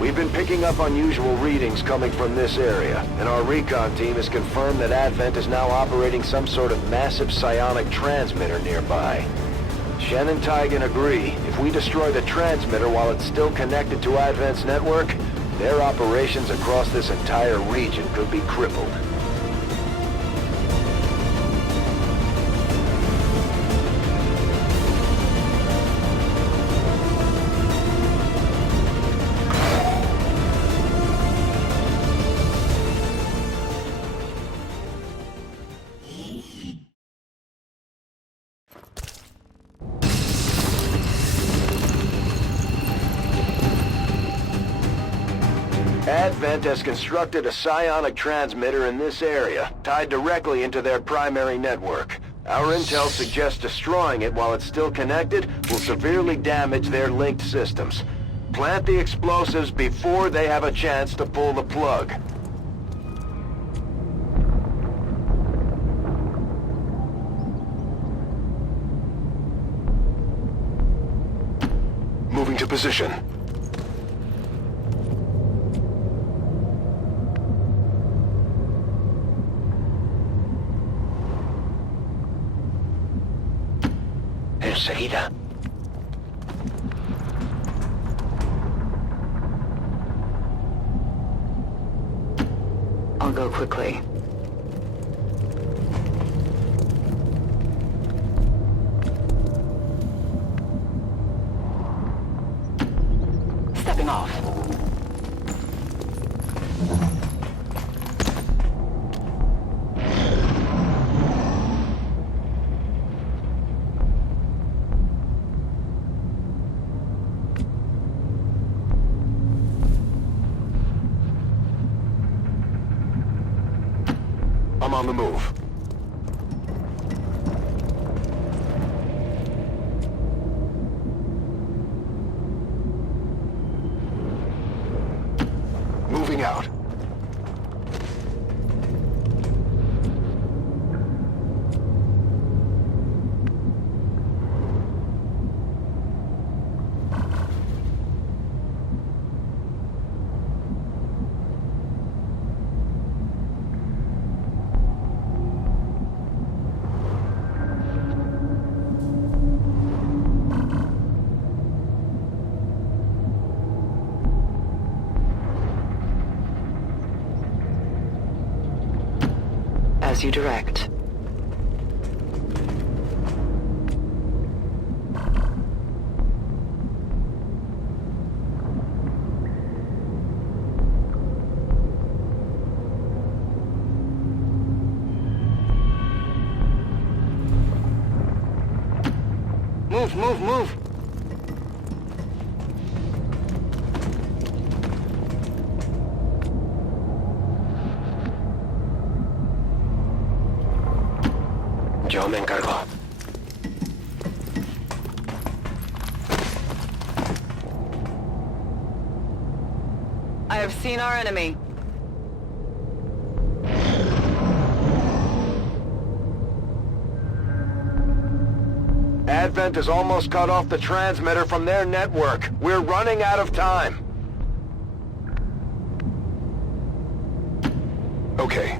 We've been picking up unusual readings coming from this area, and our recon team has confirmed that Advent is now operating some sort of massive psionic transmitter nearby. Shen and Taigen agree, if we destroy the transmitter while it's still connected to Advent's network, their operations across this entire region could be crippled. Advent has constructed a psionic transmitter in this area, tied directly into their primary network. Our intel suggests destroying it while it's still connected will severely damage their linked systems. Plant the explosives before they have a chance to pull the plug. Moving to position. Enseguida. I'll go quickly. Stepping off. I'm on the move. Moving out. As you direct. Move, move, move! Yo me encargo. I have seen our enemy. Advent has almost cut off the transmitter from their network. We're running out of time. Okay.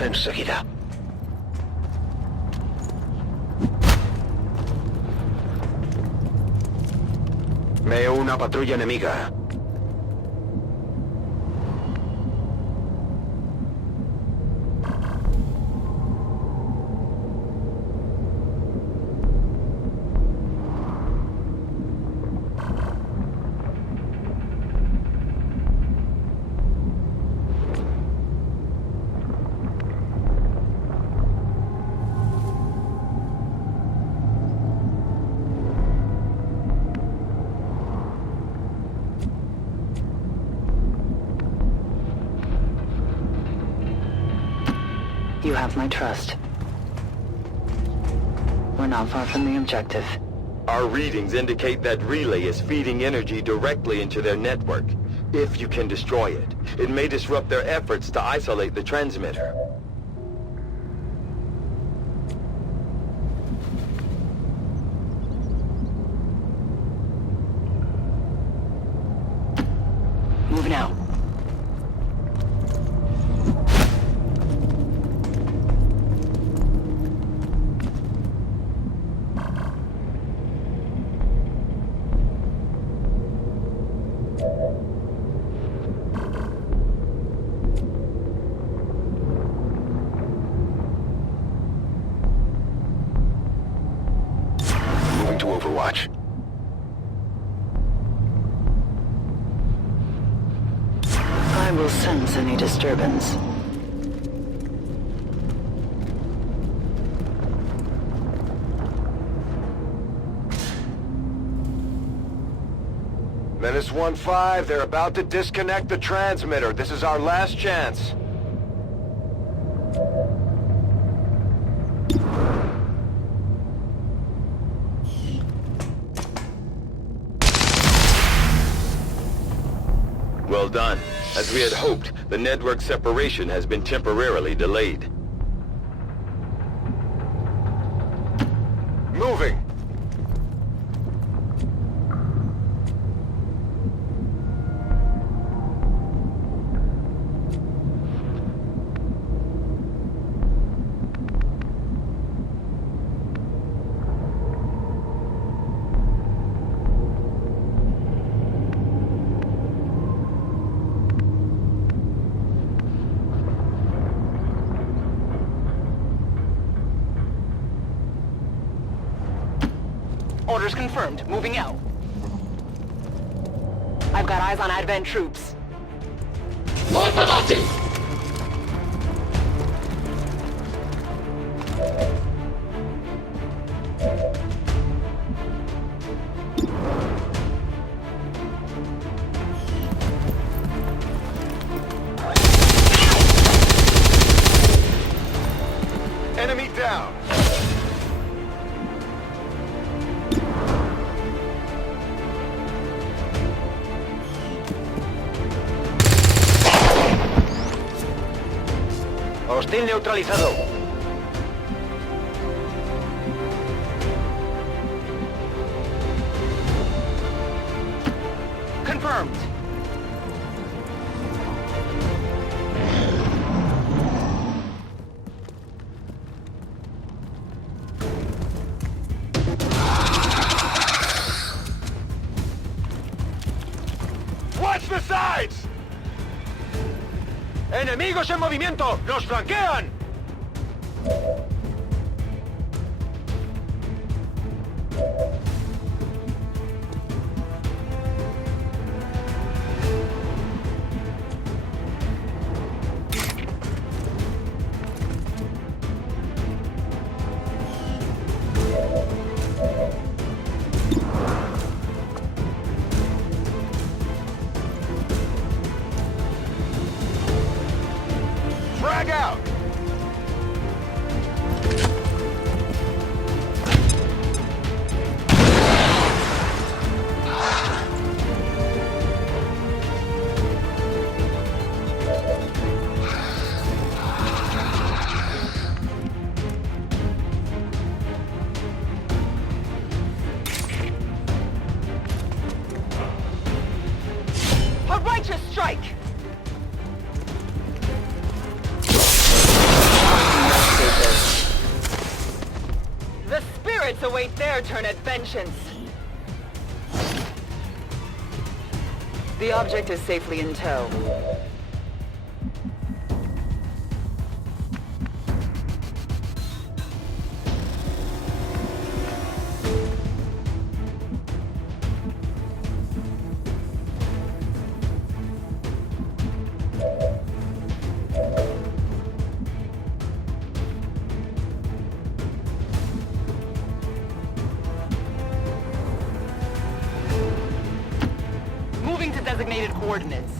Enseguida. Veo una patrulla enemiga. You have my trust. We're not far from the objective. Our readings indicate that relay is feeding energy directly into their network. If you can destroy it, it may disrupt their efforts to isolate the transmitter. Moving out. Moving to Overwatch. I will sense any disturbance. Menace 1-5, they're about to disconnect the transmitter. This is our last chance. Well done. As we had hoped, the network separation has been temporarily delayed. Moving! Orders confirmed. Moving out. I've got eyes on Advent troops. Enemy down! Hostil neutralizado. Confirmed. Watch the sides! ¡Enemigos en movimiento! ¡Nos flanquean! Frag out! A righteous strike! The spirits await their turn at vengeance. The object is safely in tow. Moving to designated coordinates.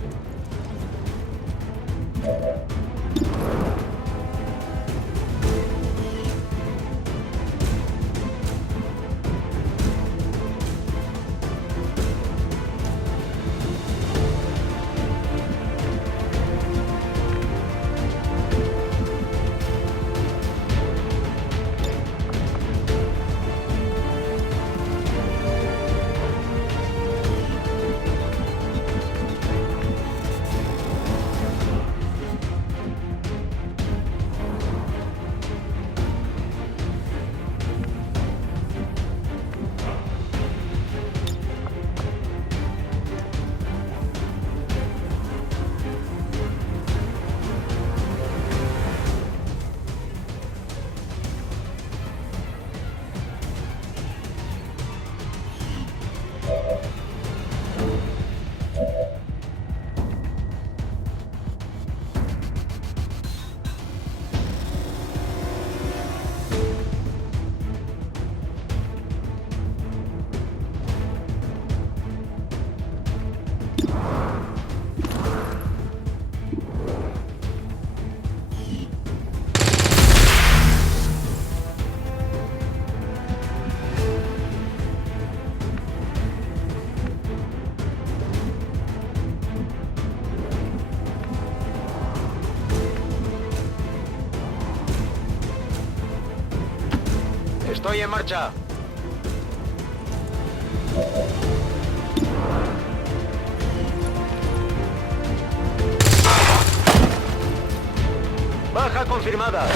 Estoy en marcha. Baja confirmada.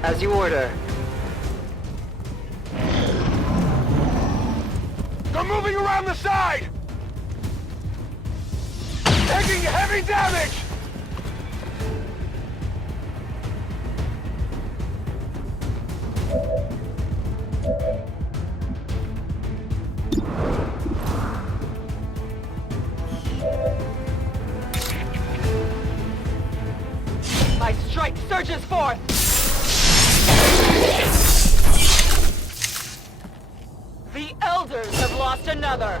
As you order. They're moving around the side! Taking heavy damage! My strike surges forth! The Elders have lost another!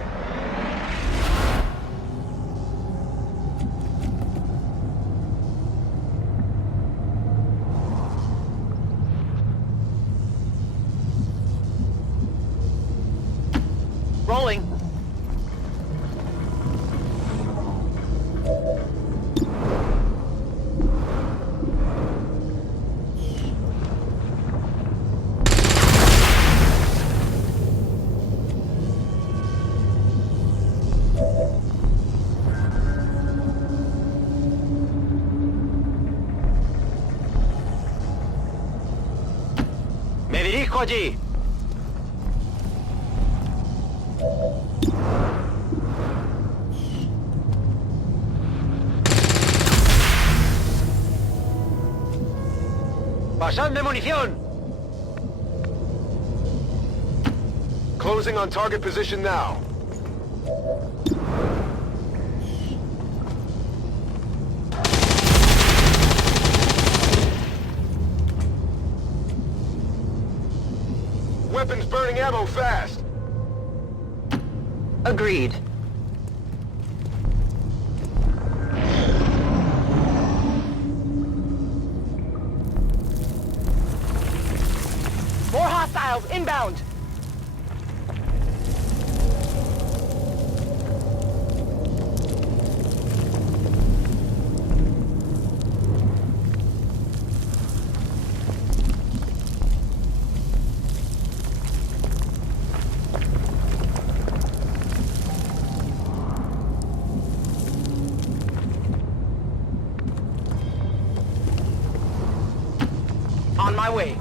Rolling. Me dirijo allí. ¡Pasadme munición! Closing on target position now. Weapons burning ammo fast. Agreed. More hostiles inbound! On my way.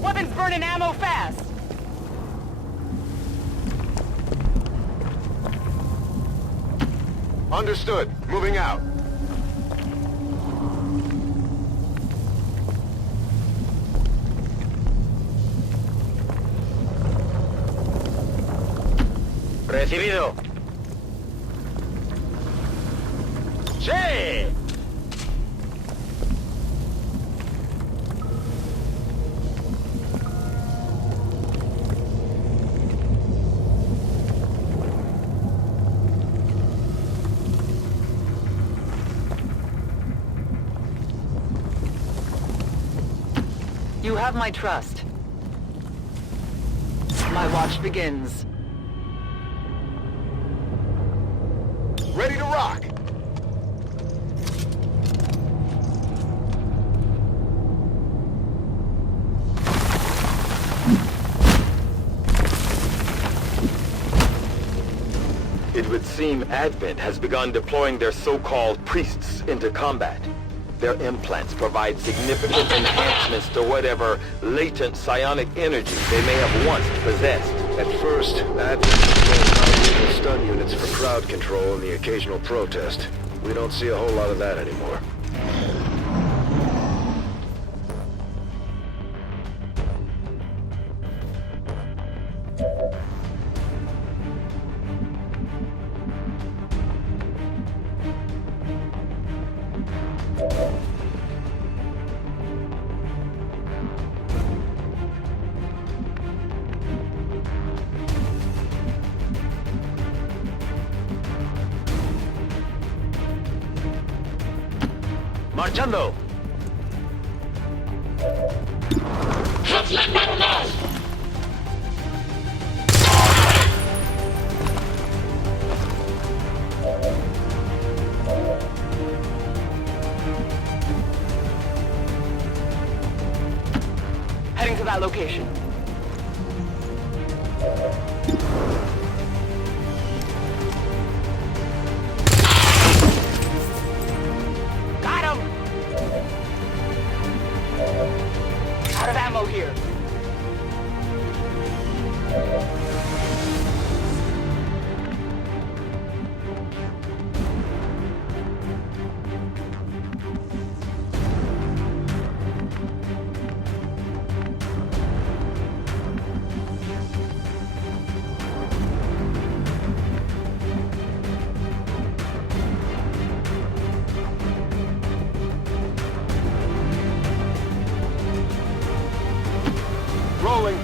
Weapons burning ammo fast! Understood. Moving out. Recibido. ¡Sí! You have my trust. My watch begins. Ready to rock. It would seem Advent has begun deploying their so-called priests into combat. Their implants provide significant enhancements to whatever latent psionic energy they may have once possessed. At first, Advent deployed stun units for crowd control and the occasional protest. We don't see a whole lot of that anymore. Marchando! Heading to that location. Got him! Out of ammo here. Rolling.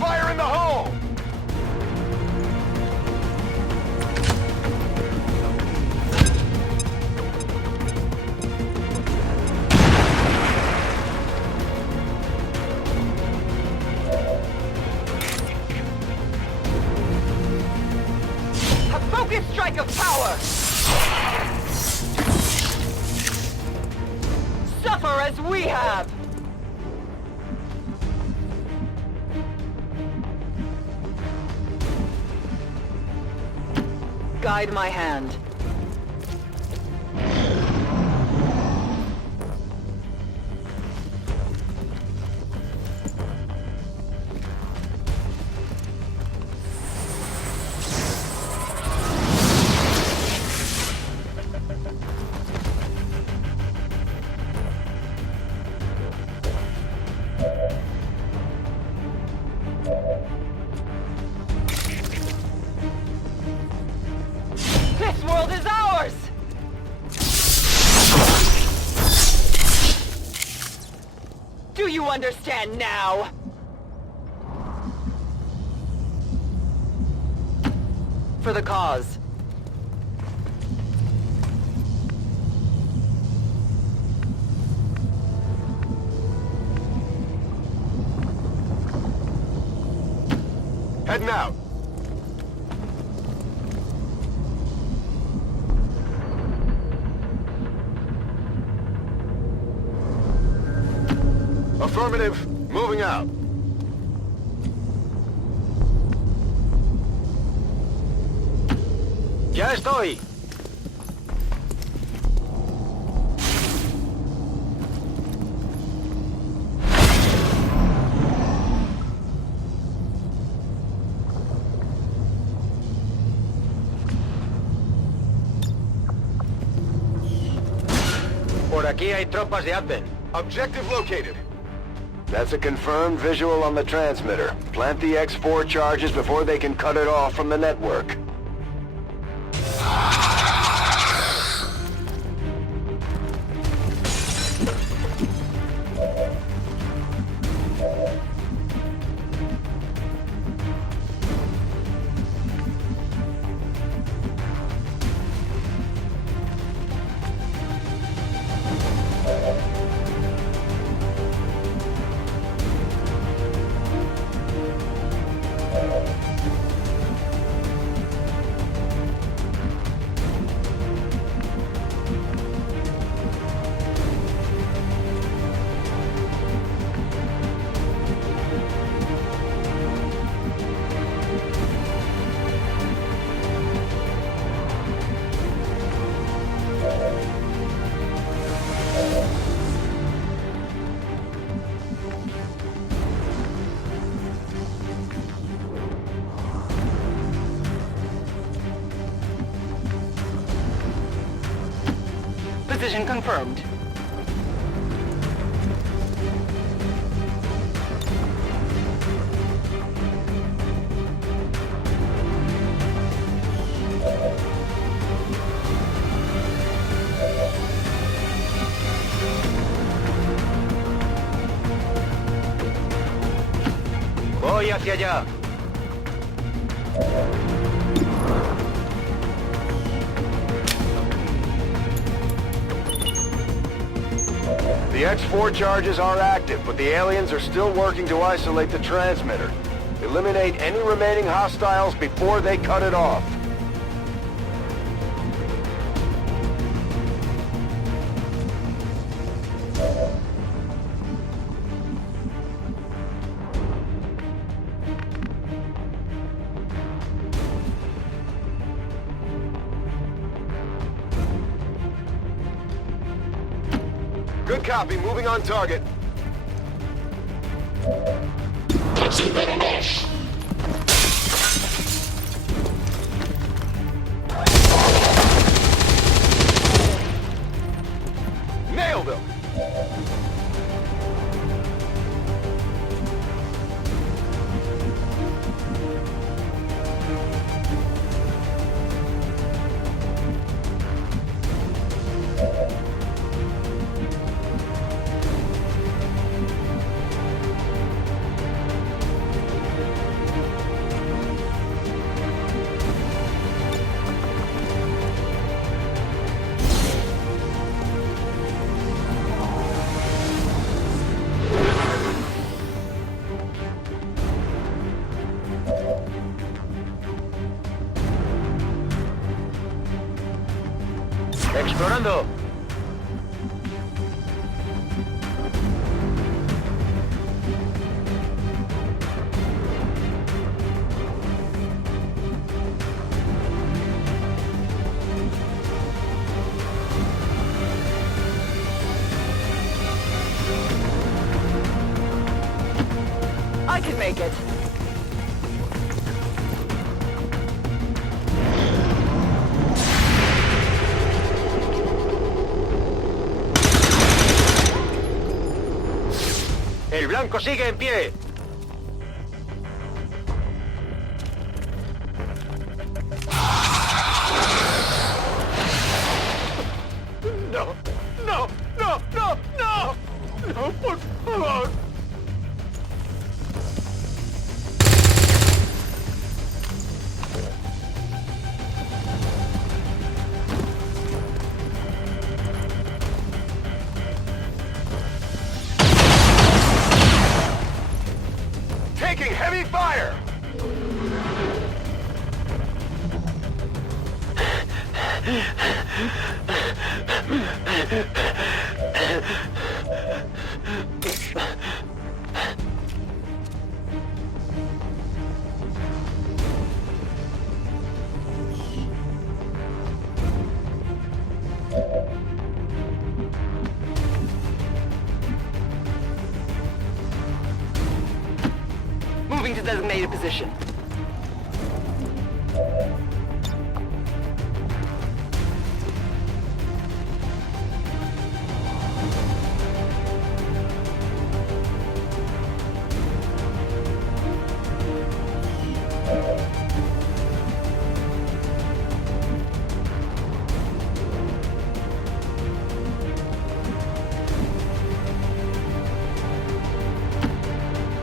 Fire in the hole! A focused strike of power! Suffer as we have! Guide my hand. This world is ours! Do you understand now? For the cause. Heading out. Affirmative. Moving out. Ya estoy. Por aquí hay tropas de Advent. Objective located. That's a confirmed visual on the transmitter. Plant the X4 charges before they can cut it off from the network. Position confirmed. Voy hacia allá. The X4 charges are active, but the aliens are still working to isolate the transmitter. Eliminate any remaining hostiles before they cut it off. Good copy. Moving on target. Nailed him! Explorando. I can make it. El blanco sigue en pie. No, no, no, no, no. No, por favor. Taking heavy fire! Moving to designated position.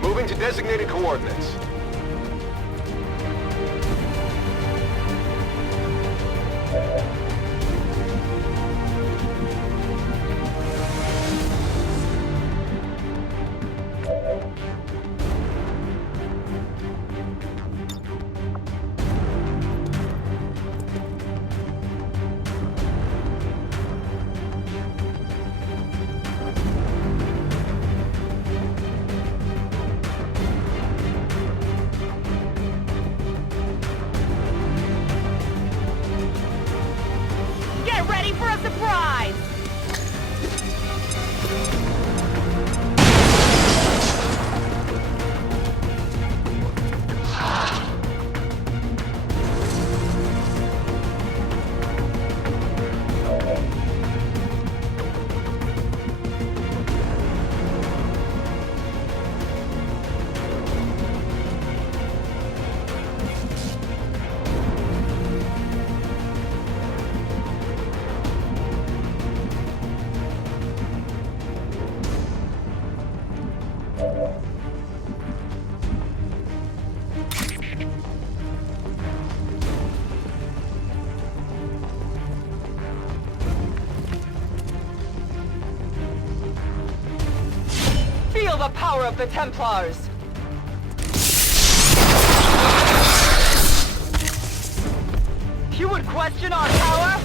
Moving to designated coordinates. Feel the power of the Templars! You would question our power?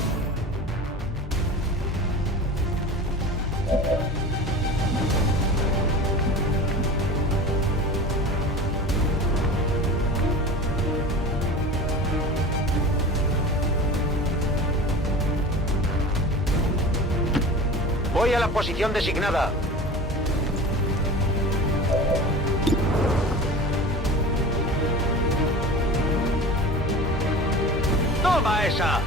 Voy a la posición designada. ¡Toma esa!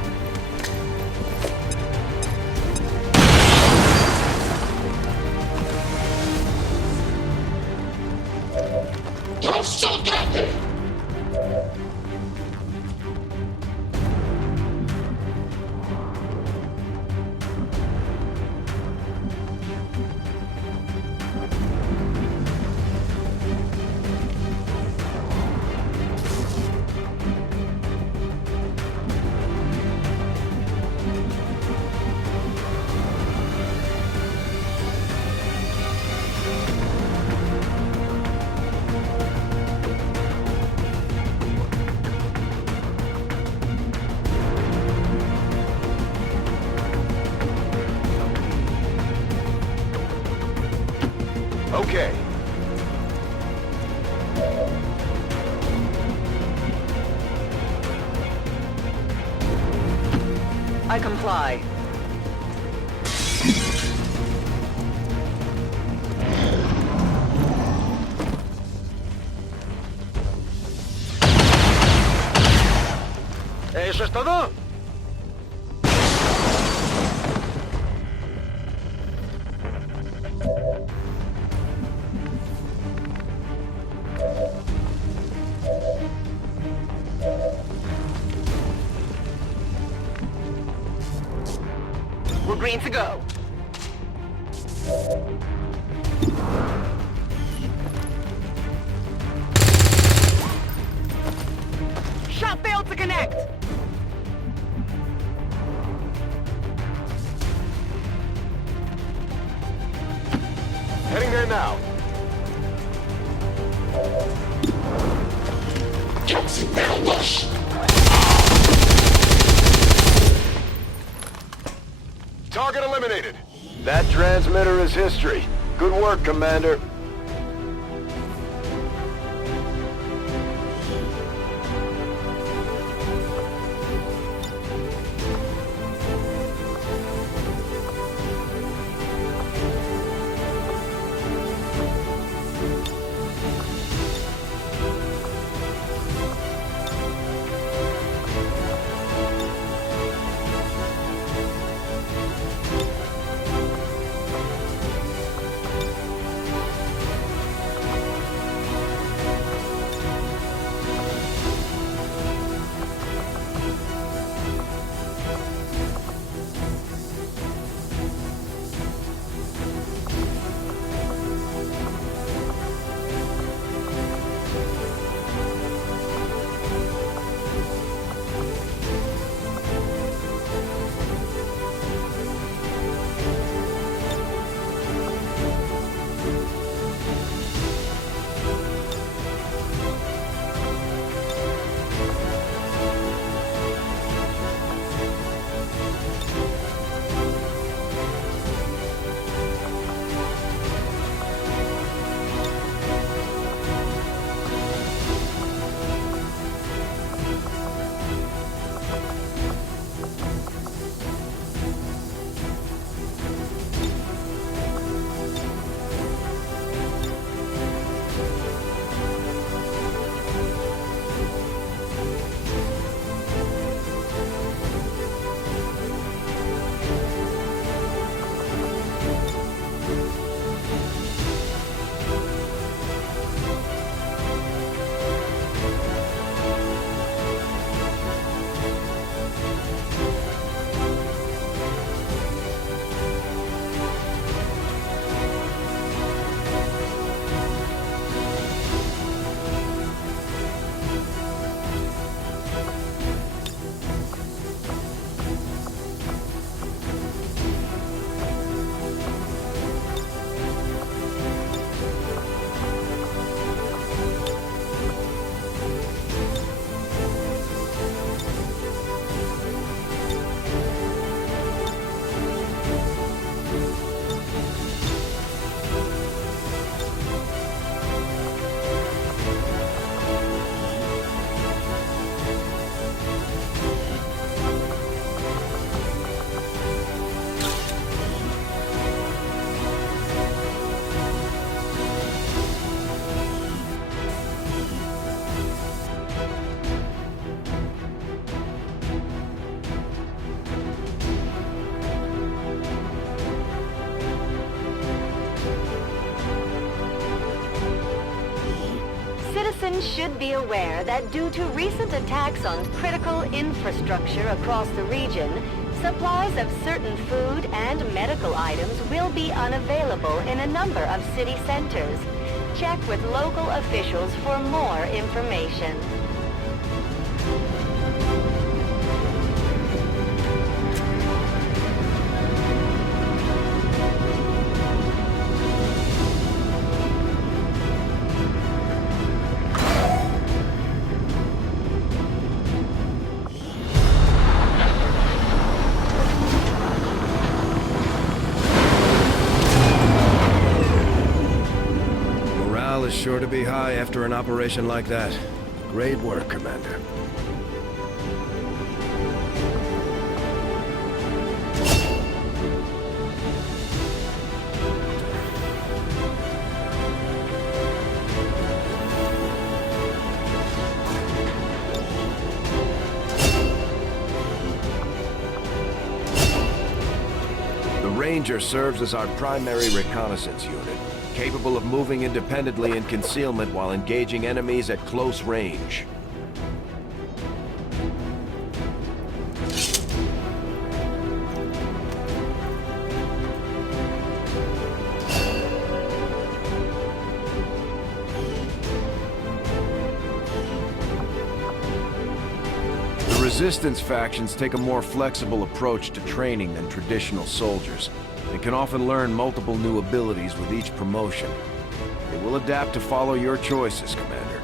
Okay. I comply. ¿Eso es todo? We're green to go. Shot failed to connect! Heading there now. Target eliminated. That transmitter is history. Good work, Commander. Citizens should be aware that due to recent attacks on critical infrastructure across the region, supplies of certain food and medical items will be unavailable in a number of city centers. Check with local officials for more information. Is sure to be high after an operation like that. Great work, Commander. The Ranger serves as our primary reconnaissance unit, capable of moving independently in concealment while engaging enemies at close range. The Resistance factions take a more flexible approach to training than traditional soldiers, and can often learn multiple new abilities with each promotion. They will adapt to follow your choices, Commander.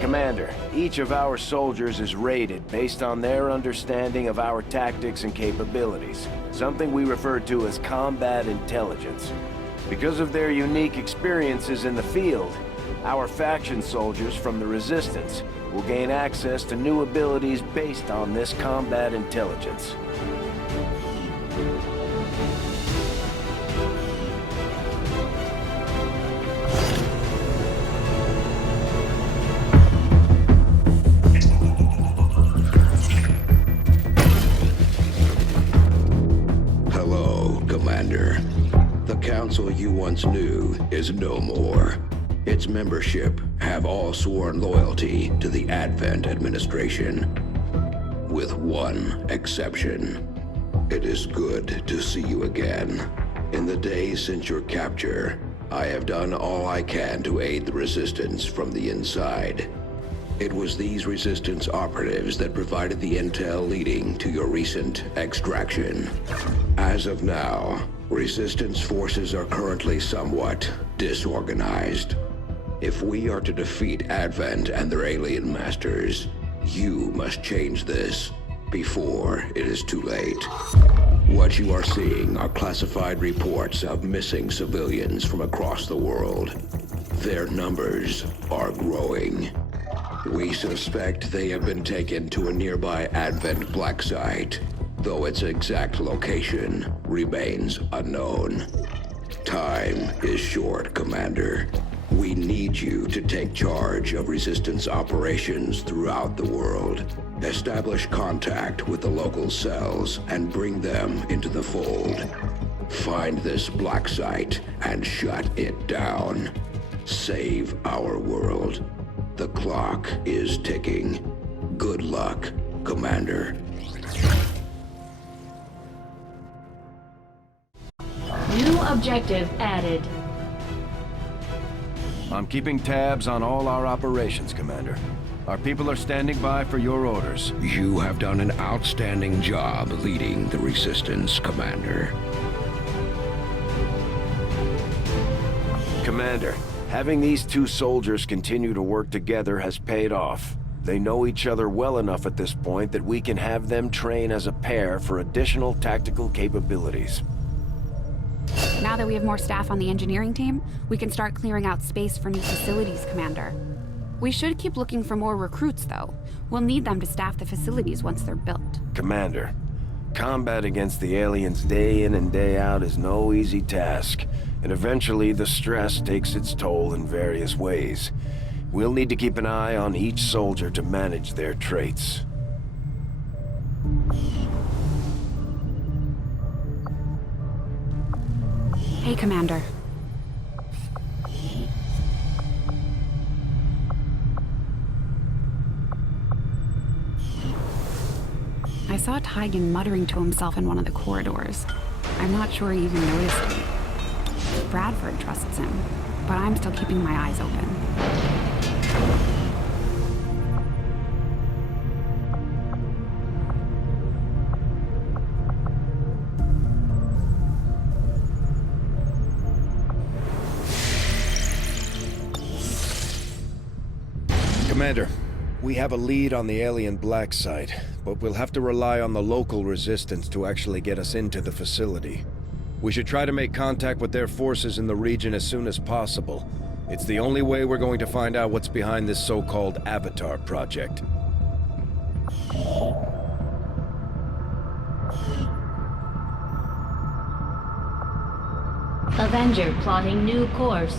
Commander, each of our soldiers is rated based on their understanding of our tactics and capabilities, something we refer to as combat intelligence. Because of their unique experiences in the field, our faction soldiers from the Resistance will gain access to new abilities based on this combat intelligence. Hello, Commander. The council you once knew is no more. Its membership have all sworn loyalty to the Advent administration, with one exception. It is good to see you again. In the days since your capture, I have done all I can to aid the Resistance from the inside. It was these Resistance operatives that provided the intel leading to your recent extraction. As of now, Resistance forces are currently somewhat disorganized. If we are to defeat Advent and their alien masters, you must change this before it is too late. What you are seeing are classified reports of missing civilians from across the world. Their numbers are growing. We suspect they have been taken to a nearby Advent black site, though its exact location remains unknown. Time is short, Commander. We need you to take charge of Resistance operations throughout the world. Establish contact with the local cells and bring them into the fold. Find this black site and shut it down. Save our world. The clock is ticking. Good luck, Commander. New objective added. I'm keeping tabs on all our operations, Commander. Our people are standing by for your orders. You have done an outstanding job leading the Resistance, Commander. Commander, having these two soldiers continue to work together has paid off. They know each other well enough at this point that we can have them train as a pair for additional tactical capabilities. Now that we have more staff on the engineering team, we can start clearing out space for new facilities, Commander. We should keep looking for more recruits, though. We'll need them to staff the facilities once they're built. Commander, combat against the aliens day in and day out is no easy task, and eventually the stress takes its toll in various ways. We'll need to keep an eye on each soldier to manage their traits. Hey, Commander. I saw Tygan muttering to himself in one of the corridors. I'm not sure he even noticed me. Bradford trusts him, but I'm still keeping my eyes open. Commander, we have a lead on the alien black site, but we'll have to rely on the local resistance to actually get us into the facility. We should try to make contact with their forces in the region as soon as possible. It's the only way we're going to find out what's behind this so-called Avatar project. Avenger plotting new course.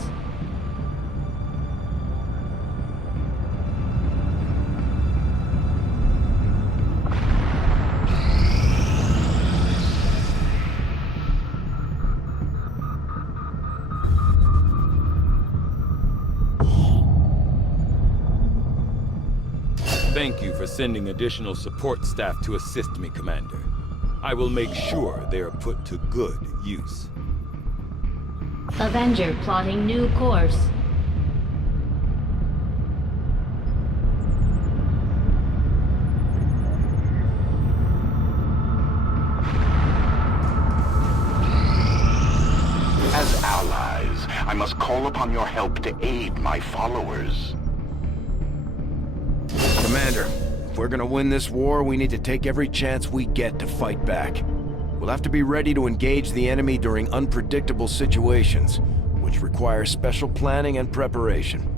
Thank you for sending additional support staff to assist me, Commander. I will make sure they are put to good use. Avenger plotting new course. As allies, I must call upon your help to aid my followers. Commander, if we're gonna win this war, we need to take every chance we get to fight back. We'll have to be ready to engage the enemy during unpredictable situations, which require special planning and preparation.